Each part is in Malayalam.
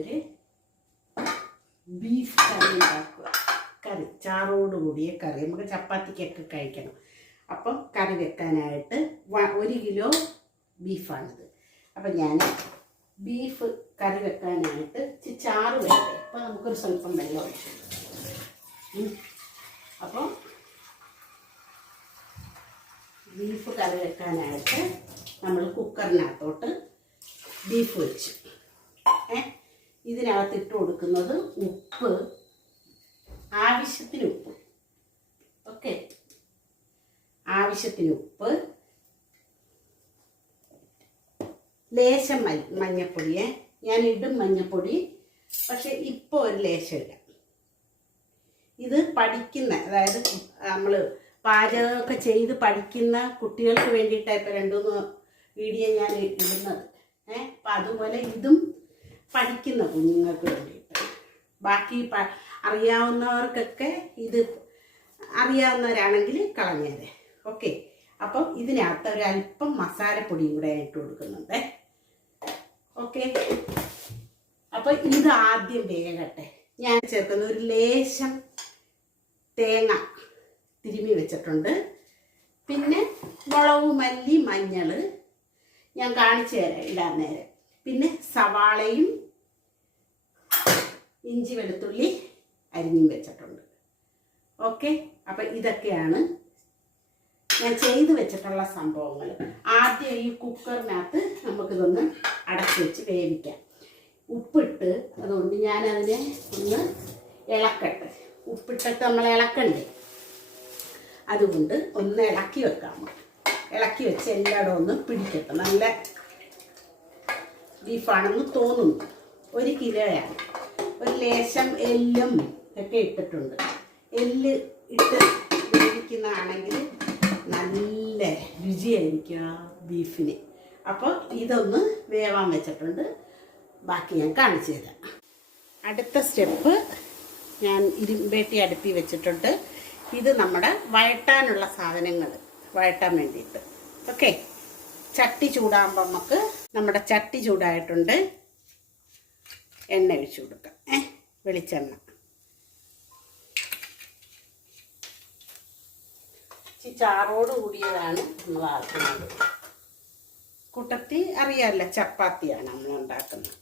ഞാനൊരു ബീഫ് കറി ഉണ്ടാക്കുക. കറി ചാറോടുകൂടിയ കറി നമുക്ക് ചപ്പാത്തിക്കൊക്കെ കഴിക്കണം. അപ്പം കറി വെക്കാനായിട്ട് 1 കിലോ ബീഫാണിത്. അപ്പം ഞാൻ ബീഫ് കറി വെക്കാനായിട്ട് ചാറ് വേണ്ടേ. അപ്പോൾ നമുക്കൊരു സ്വല്പം വെള്ളം ഒഴിച്ചു. അപ്പോൾ ബീഫ് കറി വെക്കാനായിട്ട് നമ്മൾ കുക്കറിനകത്തോട്ട് ബീഫ് വെച്ചു. ഇതിനകത്ത് ഇട്ട് കൊടുക്കുന്നത് ഉപ്പ്, ആവശ്യത്തിന് ഉപ്പ്. ഓക്കെ, ആവശ്യത്തിന് ഉപ്പ്, ലേശം മഞ്ഞപ്പൊടിയെ ഞാൻ ഇടും മഞ്ഞപ്പൊടി, പക്ഷെ ഇപ്പോൾ ഒരു ലേശം ഇല്ല. ഇത് പഠിക്കുന്ന, അതായത് നമ്മൾ പാചകമൊക്കെ ചെയ്ത് പഠിക്കുന്ന കുട്ടികൾക്ക് വേണ്ടിയിട്ടാണ് ഇപ്പോൾ 2-3 വീഡിയോ ഞാൻ ഇടുന്നത്. അപ്പം അതുപോലെ ഇതും പഠിക്കുന്ന കുഞ്ഞുങ്ങൾക്ക് വേണ്ടിയിട്ട്. ബാക്കി അറിയാവുന്നവർക്കൊക്കെ ഇത് അറിയാവുന്നവരാണെങ്കിൽ കളഞ്ഞേരെ. ഓക്കെ, അപ്പം ഇതിനകത്ത് ഒരല്പം മസാലപ്പൊടിയും കൂടെ ഇട്ട് കൊടുക്കുന്നുണ്ട്. ഓക്കെ, അപ്പം ഇത് ആദ്യം വേകട്ടെ. ഞാൻ ചേർക്കുന്ന ഒരു ലേശം തേങ്ങ തിരുമ്മി വെച്ചിട്ടുണ്ട്. പിന്നെ മുളക്, മല്ലി, മഞ്ഞൾ ഞാൻ കാണിച്ചു തരാം ഇടാൻ നേരം. പിന്നെ സവാളയും ഇഞ്ചി വെളുത്തുള്ളി അരിഞ്ഞും വെച്ചിട്ടുണ്ട്. ഓക്കെ, അപ്പം ഇതൊക്കെയാണ് ഞാൻ ചെയ്ത് വെച്ചിട്ടുള്ള സംഭവങ്ങൾ. ആദ്യം ഈ കുക്കറിനകത്ത് നമുക്കിതൊന്ന് അടച്ചു വെച്ച് വേവിക്കാം. ഉപ്പിട്ട് അതുകൊണ്ട് ഞാനതിനെ ഒന്ന് ഇളക്കട്ടെ. ഉപ്പിട്ടിട്ട് നമ്മൾ ഇളക്കണ്ടേ, അതുകൊണ്ട് ഒന്ന് ഇളക്കി വെക്കാം. ഇളക്കി വെച്ച് എല്ലായിടും ഒന്ന് പിടിക്കട്ടെ. നല്ല ബീഫാണെന്ന് തോന്നുന്നു. 1 കിലോയാണ്. ഒരു ലേശം എല്ലും ഒക്കെ ഇട്ടിട്ടുണ്ട്. എല്ല് ഇട്ട് വേവിക്കുന്നതാണെങ്കിൽ നല്ല രുചിയായിരിക്കും ആ ബീഫിന്. അപ്പോൾ ഇതൊന്ന് വേവാൻ വെച്ചിട്ടുണ്ട്. ബാക്കി ഞാൻ കാണിച്ചു തരാം. അടുത്ത സ്റ്റെപ്പ്, ഞാൻ ഇരുമ്പേട്ടി അടുപ്പി വെച്ചിട്ടുണ്ട്. ഇത് നമ്മുടെ വഴട്ടാനുള്ള സാധനങ്ങൾ വഴട്ടാൻ വേണ്ടിയിട്ട്. ഓക്കെ, ചട്ടി ചൂടാകുമ്പോൾ നമുക്ക് നമ്മുടെ ചട്ടി ചൂടായിട്ടുണ്ട്. എണ്ണ ഒഴിച്ചു കൊടുക്കാം. വെളിച്ചെണ്ണ ചാറോട് കൂടിയതാണ് നമ്മൾ ആക്കുന്നത്. കൂട്ടത്തി അറിയാമല്ലോ, ചപ്പാത്തിയാണ് നമ്മൾ ഉണ്ടാക്കുന്നത്.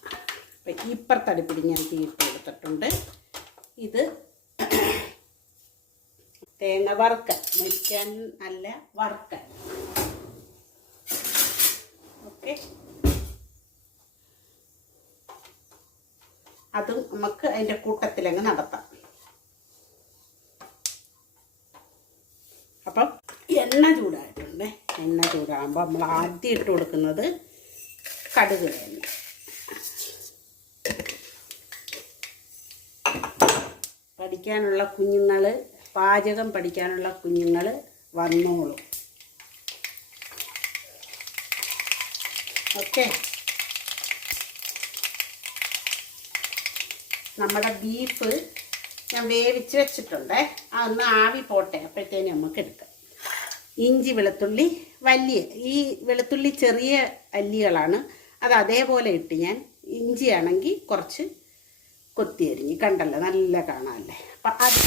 അപ്പം ഇപ്പുറത്തടുപ്പിടി ഞാൻ തീയിട്ട് കൊടുത്തിട്ടുണ്ട്. ഇത് തേങ്ങ വറുക്കാൻ, മുരിക്കാൻ അല്ല, വറുക്കാൻ. ഓക്കെ, അതും നമുക്ക് അതിൻ്റെ കൂട്ടത്തിലങ്ങ് നടത്താം. അപ്പം എണ്ണ ചൂടായിട്ടുണ്ട്. എണ്ണ ചൂടാകുമ്പോൾ നമ്മൾ ആദ്യം ഇട്ട് കൊടുക്കുന്നത് കടുക് എണ്ണ. പഠിക്കാനുള്ള കുഞ്ഞുങ്ങൾ, പാചകം പഠിക്കാനുള്ള കുഞ്ഞുങ്ങൾ വന്നോളും. ഓക്കെ, നമ്മുടെ ബീഫ് ഞാൻ വേവിച്ച് വെച്ചിട്ടുണ്ട്. അതൊന്ന് ആവി പോട്ടെ, അപ്പോഴത്തേനും നമുക്ക് എടുക്കാം. ഇഞ്ചി വെളുത്തുള്ളി വലിയ, ഈ വെളുത്തുള്ളി ചെറിയ അല്ലികളാണ്, അത് അതേപോലെ ഇട്ട് ഞാൻ. ഇഞ്ചിയാണെങ്കിൽ കുറച്ച് കൊത്തിയരിഞ്ഞ്, കണ്ടല്ലോ, നല്ല കാണാമല്ലേ. അപ്പം അത്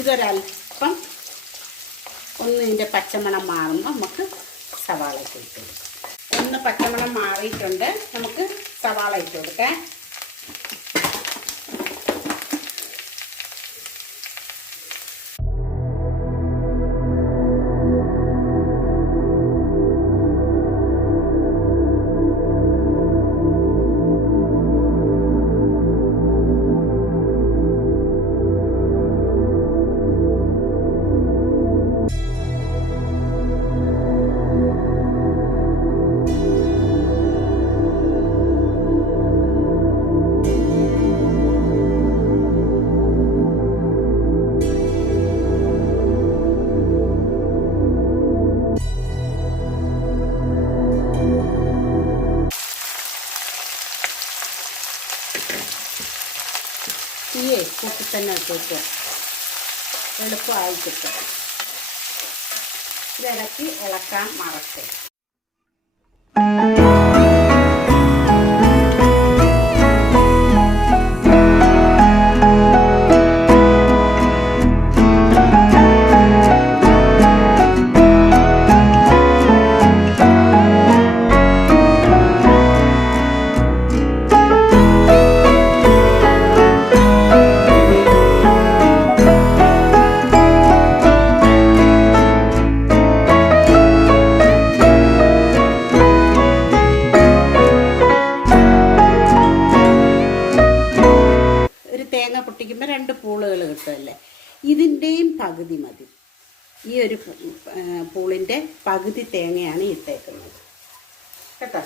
ഇതൊരൽപ്പം ഒന്ന് ഇതിൻ്റെ പച്ചമണം മാറുമ്പോൾ നമുക്ക് സവാള ഇട്ട് കൊടുക്കാം. ഒന്ന് പച്ചമണം മാറിയിട്ടുണ്ട്, നമുക്ക് സവാള ഇട്ട് കൊടുക്കാം. തീയെ കൂട്ടി തന്നെ വെക്കുക, എളുപ്പമായി കിട്ടും. ഇതിടയ്ക്ക് ഇളക്കാൻ മറക്കരുത്. തേങ്ങ പൊട്ടിക്കുമ്പോൾ 2 പൂളുകൾ കിട്ടുമല്ലേ, ഇതിൻ്റെയും പകുതി മതി. ഈ ഒരു പൂളിൻ്റെ പകുതി തേങ്ങയാണ് ഇട്ടേക്കുന്നത് കേട്ടോ,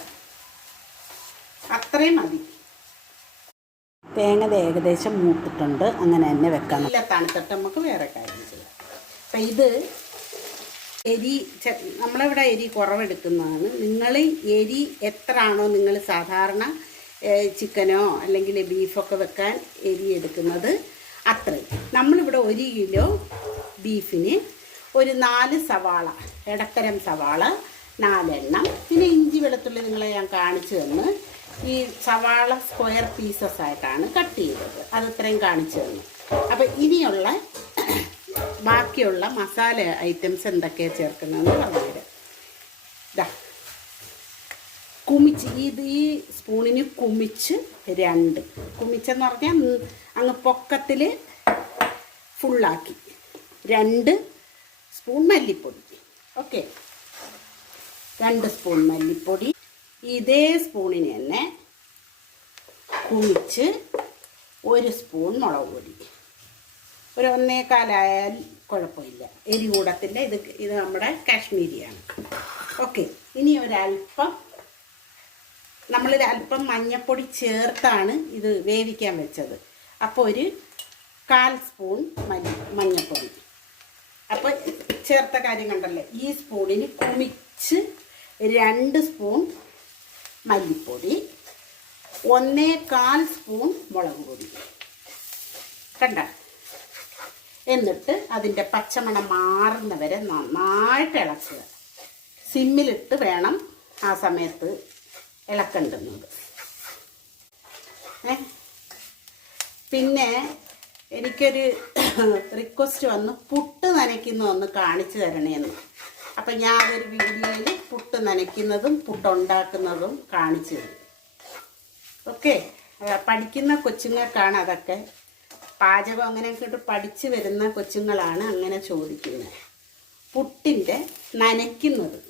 അത്രയും മതി. തേങ്ങ ഏകദേശം മൂത്തിട്ടുണ്ട്, അങ്ങനെ തന്നെ വെക്കണം. ഇല്ല, തണുത്തിട്ട് നമുക്ക് വേറെ കാര്യം ചെയ്യാം. അപ്പം ഇത് എരി നമ്മളിവിടെ എരി കുറവെടുക്കുന്നതാണ്. നിങ്ങൾ എരി എത്ര ആണോ നിങ്ങൾ സാധാരണ ചിക്കനോ അല്ലെങ്കിൽ ബീഫൊക്കെ വെക്കാൻ എരി എടുക്കുന്നത് അത്രയും. നമ്മളിവിടെ 1 കിലോ ബീഫിന് ഒരു 4 സവാള, ഇടത്തരം സവാള 4 എണ്ണം, പിന്നെ ഇഞ്ചി വെളുത്തുള്ളി നിങ്ങളെ ഞാൻ കാണിച്ചു തന്നു. ഈ സവാള സ്ക്വയർ പീസസ് ആയിട്ടാണ് കട്ട് ചെയ്തത്, അത് ഇത്രയും കാണിച്ചു തന്നു. അപ്പം ഇനിയുള്ള ബാക്കിയുള്ള മസാല ഐറ്റംസ് എന്തൊക്കെയാണ് ചേർക്കുന്നതെന്ന് പറഞ്ഞുതരാം. ഇതാ കുമിച്ച്, ഈ സ്പൂണിന് കുമിച്ച് 2 കുമിച്ചെന്ന് പറഞ്ഞാൽ അങ്ങ് പൊക്കത്തിൽ ഫുള്ളാക്കി 2 സ്പൂൺ മല്ലിപ്പൊടി. ഓക്കെ, 2 സ്പൂൺ മല്ലിപ്പൊടി. ഇതേ സ്പൂണിന് തന്നെ കുമിച്ച് 1 സ്പൂൺ മുളക് പൊടി. ഒരു 1.25 ആയാൽ കുഴപ്പമില്ല, എരി കൂടത്തില്ല. ഇത് നമ്മുടെ കാശ്മീരിയാണ്. ഓക്കെ, ഇനി ഒരല്പം നമ്മളിത് മഞ്ഞൾപ്പൊടി ചേർത്താണ് ഇത് വേവിക്കാൻ വെച്ചത്. അപ്പോൾ ഒരു 1/4 സ്പൂൺ മഞ്ഞൾപ്പൊടി. അപ്പോൾ ചേർത്ത കാര്യം കണ്ടല്ലേ, ഈ സ്പൂണിന് കുമിച്ച് 2 സ്പൂൺ മല്ലിപ്പൊടി, 1.25 സ്പൂൺ മുളക് പൊടി കണ്ട. എന്നിട്ട് അതിൻ്റെ പച്ചമണം മാറുന്നവരെ നന്നായിട്ട് ഇളക്കുക. സിമ്മിലിട്ട് വേണം ആ സമയത്ത് ഇളക്കേണ്ടുന്നത്. പിന്നെ എനിക്കൊരു റിക്വസ്റ്റ് വന്നു, പുട്ട് നനയ്ക്കുന്ന ഒന്ന് കാണിച്ചു തരണേന്ന്. അപ്പം ഞാൻ ഒരു വീഡിയോയിൽ പുട്ട് നനയ്ക്കുന്നതും പുട്ടുണ്ടാക്കുന്നതും കാണിച്ചു തരും. ഓക്കെ, പഠിക്കുന്ന കൊച്ചുങ്ങൾക്കാണ് അതൊക്കെ. പാചകം അങ്ങനെയൊക്കെ ഇട്ട് പഠിച്ചു വരുന്ന കൊച്ചുങ്ങളാണ് അങ്ങനെ ചോദിക്കുന്നത്. പുട്ടിന് നനയ്ക്കുന്നത്.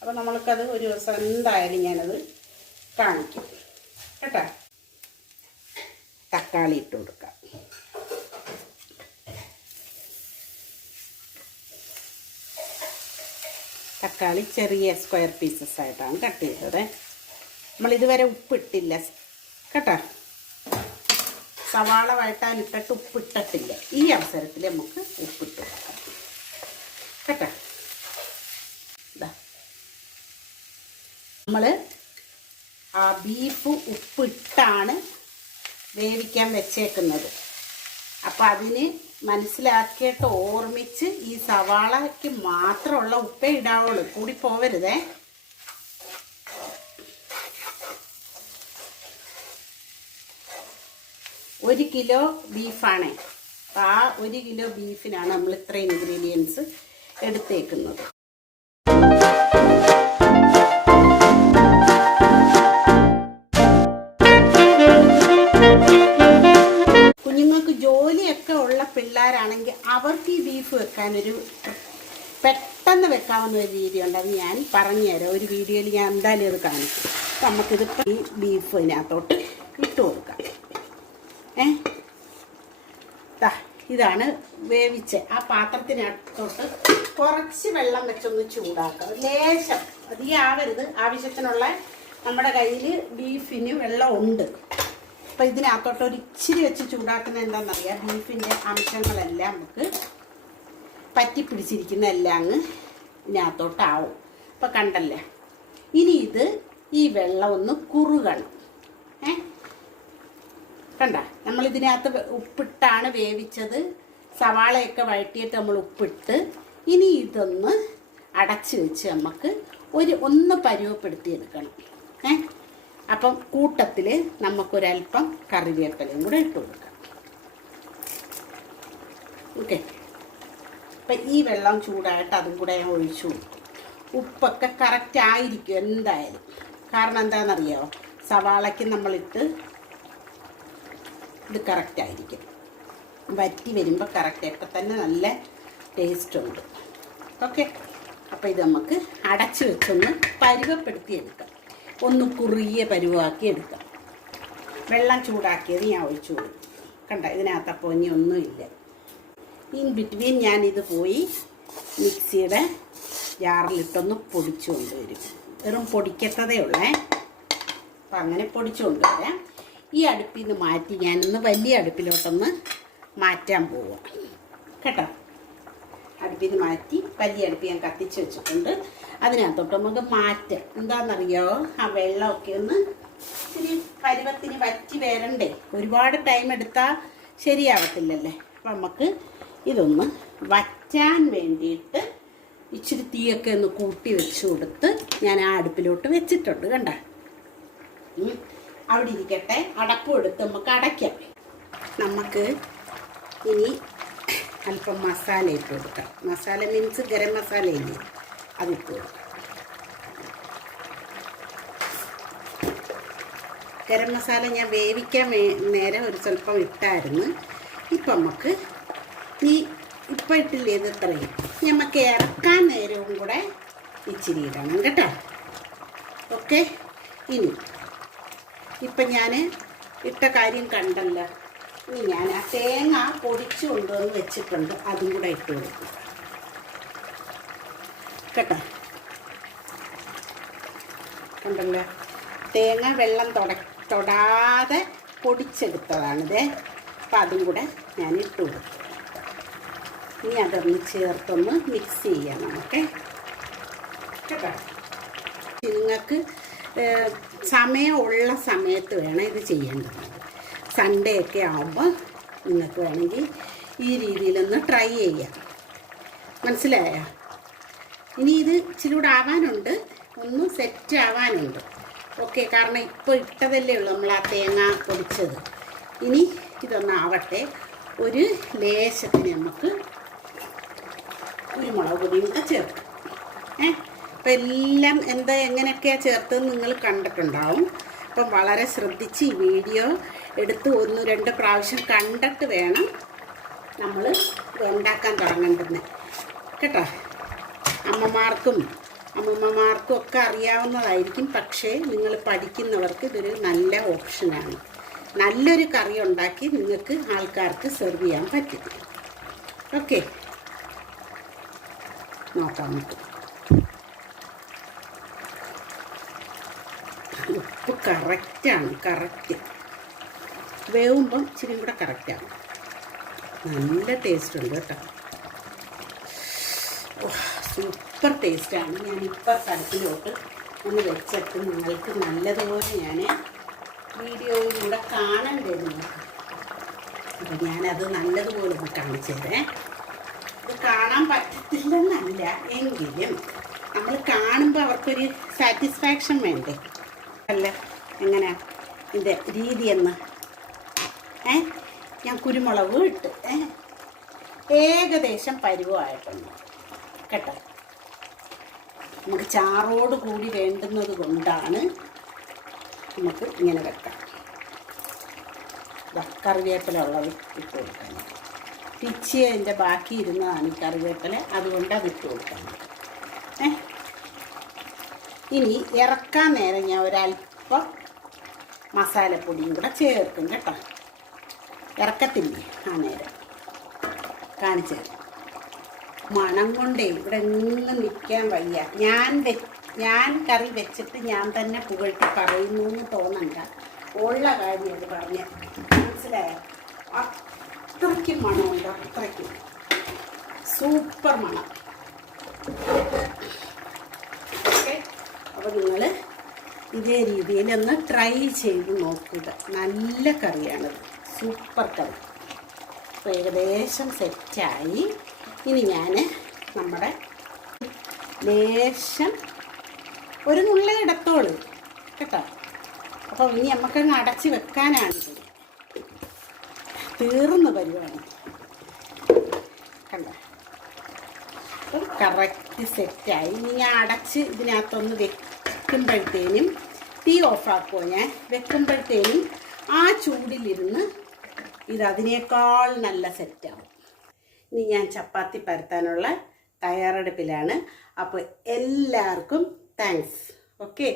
അപ്പോൾ നമ്മൾക്കത് ഒരു ദിവസം എന്തായാലും ഞാനത് കാണിക്കും കേട്ടോ. തക്കാളി ഇട്ട് കൊടുക്കാം. തക്കാളി ചെറിയ സ്ക്വയർ പീസസ് ആയിട്ടാണ് കട്ട് ചെയ്തത്. നമ്മളിതുവരെ ഉപ്പിട്ടില്ല കേട്ടോ. സവാള വഴട്ടാനിട്ടിട്ട് ഉപ്പിട്ടിട്ടില്ല. ഈ അവസരത്തിൽ നമുക്ക് ഉപ്പിട്ട് കൊടുക്കാം കേട്ടോ. നമ്മൾ ആ ബീഫ് ഉപ്പിട്ടാണ് വേവിക്കാൻ വെച്ചേക്കുന്നത്. അപ്പോൾ അതിന് മനസ്സിലാക്കിയിട്ട് ഓർമ്മിച്ച് ഈ സവാളയ്ക്ക് മാത്രമുള്ള ഉപ്പേ ഇടാവുള്ളൂ, കൂടി പോവരുതേ. ഒരു കിലോ ബീഫാണ്. ആ 1 കിലോ ബീഫിനാണ് നമ്മൾ ഇത്രയും ഇൻഗ്രീഡിയൻസ് എടുത്തേക്കുന്നത്. കുഞ്ഞുങ്ങൾക്ക് ജോലിയൊക്കെ ഉള്ള പിള്ളേരാണെങ്കിൽ അവർക്ക് ഈ ബീഫ് വെക്കാനൊരു പെട്ടെന്ന് വെക്കാവുന്ന ഒരു രീതിയുണ്ട്. അത് ഞാൻ പറഞ്ഞുതരാം, ഒരു വീഡിയോയിൽ ഞാൻ എന്തായാലും അത് കാണിക്കും. നമുക്കിതിപ്പോൾ ഈ ബീഫിനകത്തോട്ട് ഇട്ട് കൊടുക്കാം. ഇതാണ് വേവിച്ച ആ പാത്രത്തിനകത്തോട്ട് കുറച്ച് വെള്ളം വെച്ചൊന്ന് ചൂടാക്കാം. ലേശം, അധികം ആവരുത്. ആവശ്യത്തിനുള്ള നമ്മുടെ കയ്യിൽ ബീഫിന് വെള്ളം ഉണ്ട്. അപ്പം ഇതിനകത്തോട്ട് ഒരു ഇച്ചിരി വെച്ച് ചൂടാക്കുന്നത് എന്താണെന്നറിയാം, ബീഫിൻ്റെ അംശങ്ങളെല്ലാം നമുക്ക് പറ്റിപ്പിടിച്ചിരിക്കുന്ന എല്ലാം അങ്ങ് ഇതിനകത്തോട്ടാവും. അപ്പം കണ്ടല്ലേ, ഇനി ഈ വെള്ളം ഒന്ന് കുറുകണം. കണ്ട, നമ്മളിതിനകത്ത് ഉപ്പിട്ടാണ് വേവിച്ചത്. സവാളയൊക്കെ വഴറ്റിയിട്ട് നമ്മൾ ഉപ്പിട്ട് ഇനി ഇതൊന്ന് അടച്ച് വെച്ച് നമുക്ക് ഒന്ന് പരുവപ്പെടുത്തിയെടുക്കണം. അപ്പം കൂട്ടത്തിൽ നമുക്കൊരൽപ്പം കറിവേപ്പിലയും കൂടെ ഇട്ട് കൊടുക്കാം. ഓക്കെ, അപ്പം ഈ വെള്ളം ചൂടായിട്ട് അതും കൂടെ ഞാൻ ഒഴിച്ചു കൊടുക്കും. ഉപ്പൊക്കെ കറക്റ്റ് ആയിരിക്കും എന്തായാലും. കാരണം എന്താണെന്നറിയോ, സവാളയ്ക്ക് നമ്മളിട്ട് ഇത് കറക്റ്റ് ആയിരിക്കും. വറ്റി വരുമ്പോൾ കറക്റ്റ് ഇപ്പം തന്നെ നല്ല ടേസ്റ്റ് ഉണ്ട്. ഓക്കെ, അപ്പോൾ ഇത് നമുക്ക് അടച്ച് വെച്ചൊന്ന് പരുവപ്പെടുത്തിയെടുക്കാം. ഒന്ന് കുറിയ പരുവാക്കി എടുക്കാം. വെള്ളം ചൂടാക്കിയത് ഞാൻ ഒഴിച്ചു കൊടുക്കും. കണ്ട, ഇതിനകത്തപ്പോൾ ഇനി ഒന്നുമില്ല. ഇൻ ബിറ്റ്വീൻ ഞാനിത് പോയി മിക്സിയുടെ ജാറിലിട്ടൊന്ന് പൊടിച്ചു കൊണ്ടുവരും. വെറും പൊടിക്കത്തതേ ഉള്ളേ. അപ്പം അങ്ങനെ പൊടിച്ചു കൊണ്ടുവരാം. ഈ അടുപ്പിൽ നിന്ന് മാറ്റി ഞാനൊന്ന് വലിയ അടുപ്പിലോട്ടൊന്ന് മാറ്റാൻ പോവാം കേട്ടോ. അടുപ്പിൽ നിന്ന് മാറ്റി വലിയ അടുപ്പ് ഞാൻ കത്തിച്ച് വെച്ചിട്ടുണ്ട്. അതിനകത്തോട്ട് നമുക്ക് മാറ്റാം. എന്താണെന്നറിയോ, ആ വെള്ളമൊക്കെ ഒന്ന് ഇത്തിരി പരുവത്തിന് വറ്റി വരണ്ടേ. ഒരുപാട് ടൈം എടുത്താൽ ശരിയാവത്തില്ലല്ലേ. അപ്പം നമുക്ക് ഇതൊന്ന് വറ്റാൻ വേണ്ടിയിട്ട് ഇച്ചിരി തീയൊക്കെ ഒന്ന് കൂട്ടി വെച്ച് കൊടുത്ത് ഞാൻ ആ അടുപ്പിലോട്ട് വെച്ചിട്ടുണ്ട്. കണ്ട, അവിടെ ഇരിക്കട്ടെ. അടപ്പും എടുത്ത് നമുക്ക് അടയ്ക്കാം. നമുക്ക് ഇനി അല്പം മസാല ഇട്ട് കൊടുക്കാം. മസാല മീൻസ് ഗരം മസാല ഇല്ലേ, അതിട്ട് കൊടുക്കാം. ഗരം മസാല ഞാൻ വേവിക്കാൻ നേരം ഒരു സ്വല്പം ഇട്ടായിരുന്നു. ഇപ്പം നമുക്ക് ഇപ്പം ഇട്ടില്ലേ, ഇത് ഇത്രയും നമുക്ക് ഇറക്കാൻ നേരവും കൂടെ ഇച്ചിരി ഇടണം കേട്ടോ. ഓക്കെ, ഇനി ഇപ്പം ഞാൻ ഇട്ട കാര്യം കണ്ടല്ലോ. ഇനി ഞാൻ ആ തേങ്ങ പൊടിച്ചു കൊണ്ടുവന്ന് വെച്ചിട്ടുണ്ട്, അതും കൂടെ ഇട്ട് കൊടുക്കും കേട്ടോ. കണ്ടല്ലോ, തേങ്ങ വെള്ളം തൊടാതെ പൊടിച്ചെടുത്തതാണിത്. അപ്പം അതും കൂടെ ഞാൻ ഇട്ട് കൊടുക്കും. ഇനി അതൊന്ന് ചേർത്തൊന്ന് മിക്സ് ചെയ്യാം നമുക്ക് കേട്ടോ. നിങ്ങൾക്ക് സമയമുള്ള സമയത്ത് വേണം ഇത് ചെയ്യേണ്ടത്. സൺഡേ ഒക്കെ ആകുമ്പോൾ നിങ്ങൾക്ക് വേണമെങ്കിൽ ഈ രീതിയിലൊന്ന് ട്രൈ ചെയ്യാം. മനസ്സിലായോ? ഇനി ഇത് ഇച്ചിരി കൂടെ ആവാനുണ്ട്, ഒന്ന് സെറ്റ് ആവാനുണ്ട്. ഓക്കെ, കാരണം ഇപ്പോൾ ഇട്ടതല്ലേ ഉള്ളൂ നമ്മൾ ആ തേങ്ങ പൊടിച്ചത്. ഇനി ഇതൊന്നാവട്ടെ. ഒരു ലേശത്തിന് നമുക്ക് കുരുമുളക് പൊടിയും കൂടെ ചേർക്കാം. അപ്പം എല്ലാം എങ്ങനെയൊക്കെയാണ് ചേർത്തതെന്ന് നിങ്ങൾ കണ്ടിട്ടുണ്ടാവും. അപ്പം വളരെ ശ്രദ്ധിച്ച് ഈ വീഡിയോ എടുത്ത് 1-2 പ്രാവശ്യം കണ്ടിട്ട് വേണം നമ്മൾ ഉണ്ടാക്കാൻ തുടങ്ങേണ്ടത് കേട്ടോ. അമ്മമാർക്കും അമ്മമ്മമാർക്കും ഒക്കെ അറിയാവുന്നതായിരിക്കും. പക്ഷേ നിങ്ങൾ പഠിക്കുന്നവർക്ക് ഇതൊരു നല്ല ഓപ്ഷനാണ്. നല്ലൊരു കറി ഉണ്ടാക്കി നിങ്ങൾക്ക് ആൾക്കാർക്ക് സെർവ് ചെയ്യാൻ പറ്റും. ഓക്കെ, നോക്കാം നമുക്ക്. ഉപ്പ് കറക്റ്റാണ്, കറക്റ്റ്. വേവുമ്പം ഇച്ചിരി കൂടെ കറക്റ്റാണ്. നല്ല ടേസ്റ്റ് ഉണ്ട് കേട്ടോ. സൂപ്പർ ടേസ്റ്റാണ്. ഞാനിപ്പോൾ കടുപ്പിലോട്ട് ഒന്ന് വെച്ചിട്ട് നിങ്ങൾക്ക് നല്ലതുപോലെ ഞാൻ വീഡിയോയിലൂടെ കാണേണ്ടത്. അപ്പോൾ ഞാനത് നല്ലതുപോലെ ഒന്ന് കാണിച്ചു തരേ. ഇത് കാണാൻ പറ്റത്തില്ലെന്നല്ല, എങ്കിലും നമ്മൾ കാണുമ്പോൾ അവർക്കൊരു സാറ്റിസ്ഫാക്ഷൻ വേണ്ടേ അല്ലേ. എങ്ങനെയാ ഇതിൻ്റെ രീതിയെന്ന് ഞാൻ കുരുമുളക് ഇട്ട് ഏകദേശം പരുവമായിട്ടുണ്ട് കേട്ടോ. നമുക്ക് ചാറോട് കൂടി വേണ്ടുന്നത് കൊണ്ടാണ് നമുക്ക് ഇങ്ങനെ വെക്കാം. കറിവേപ്പില ഉള്ളത് ഇട്ട് കൊടുക്കാൻ പിച്ചിയതിൻ്റെ ബാക്കി ഇരുന്നതാണ് ഈ കറിവേപ്പില, അതുകൊണ്ട് അത് ഇട്ട് കൊടുക്കാൻ. ഇനി ഇറക്കാൻ നേരം ഞാൻ ഒരല്പം മസാലപ്പൊടിയും കൂടെ ചേർക്കും കേട്ടോ. ഇറക്കത്തില്ലേ ആ നേരം കാണിച്ചു തരാം. മണം കൊണ്ടേ ഇവിടെ നിന്ന് നിൽക്കാൻ വയ്യ. ഞാൻ കറി വെച്ചിട്ട് ഞാൻ തന്നെ പുകഴ്ത്തി പറയുന്നു എന്ന് തോന്നണ്ട. ഉള്ള കാര്യം അത് പറഞ്ഞ മനസ്സിലായോ? അത്രയ്ക്ക് മണമുണ്ട്, അത്രയ്ക്ക് സൂപ്പർ മണം. ഓക്കെ, അപ്പോൾ നിങ്ങൾ ഇതേ രീതിയിലൊന്ന് ട്രൈ ചെയ്ത് നോക്കുക. നല്ല കറിയാണത്, സൂപ്പർ കറി. അപ്പോൾ ഏകദേശം സെറ്റായി. ഇനി ഞാൻ നമ്മുടെ ലേശം ഒരു നുള്ള ഇടത്തോള് കേട്ടോ. അപ്പോൾ ഇനി നമുക്കങ്ങ് അടച്ച് വെക്കാനാണിത്. തീർന്ന പരിപാടി കണ്ടോ. അപ്പം കറക്റ്റ് സെറ്റായി. ഇനി ഞാൻ അടച്ച് ഇതിനകത്തൊന്ന് വെക്കുമ്പോഴത്തേനും തീ ഓഫാക്കുമോ, ഞാൻ വെക്കുമ്പോഴത്തേനും ആ ചൂടിലിരുന്ന് ഇത് അതിനേക്കാൾ നല്ല സെറ്റാവും. ഇനി ഞാൻ ചപ്പാത്തി പരത്താനുള്ള തയ്യാറെടുപ്പിലാണ്. അപ്പോൾ എല്ലാവർക്കും താങ്ക്സ്. ഓക്കെ,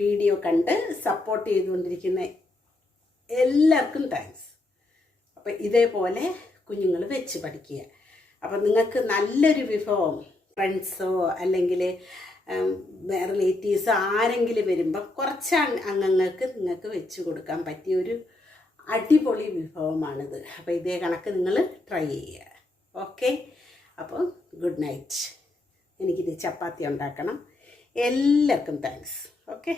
വീഡിയോ കണ്ട് സപ്പോർട്ട് ചെയ്തുകൊണ്ടിരിക്കുന്ന എല്ലാവർക്കും താങ്ക്സ്. അപ്പോൾ ഇതേപോലെ കുഞ്ഞുങ്ങൾ വെച്ച് പഠിക്കുക. അപ്പോൾ നിങ്ങൾക്ക് നല്ലൊരു വിഭവം ഫ്രണ്ട്സോ അല്ലെങ്കിൽ റിലേറ്റീവ്സോ ആരെങ്കിലും വരുമ്പോൾ കുറച്ച് അംഗങ്ങൾക്ക് നിങ്ങൾക്ക് വെച്ച് കൊടുക്കാൻ പറ്റിയൊരു അടിപൊളി വിഭവമാണിത്. അപ്പോൾ ഇതേ കണക്ക് നിങ്ങൾ ട്രൈ ചെയ്യുക. ഓക്കെ, അപ്പോൾ ഗുഡ് നൈറ്റ്. എനിക്കിത് ചപ്പാത്തി ഉണ്ടാക്കണം. എല്ലാവർക്കും താങ്ക്സ്. ഓക്കെ.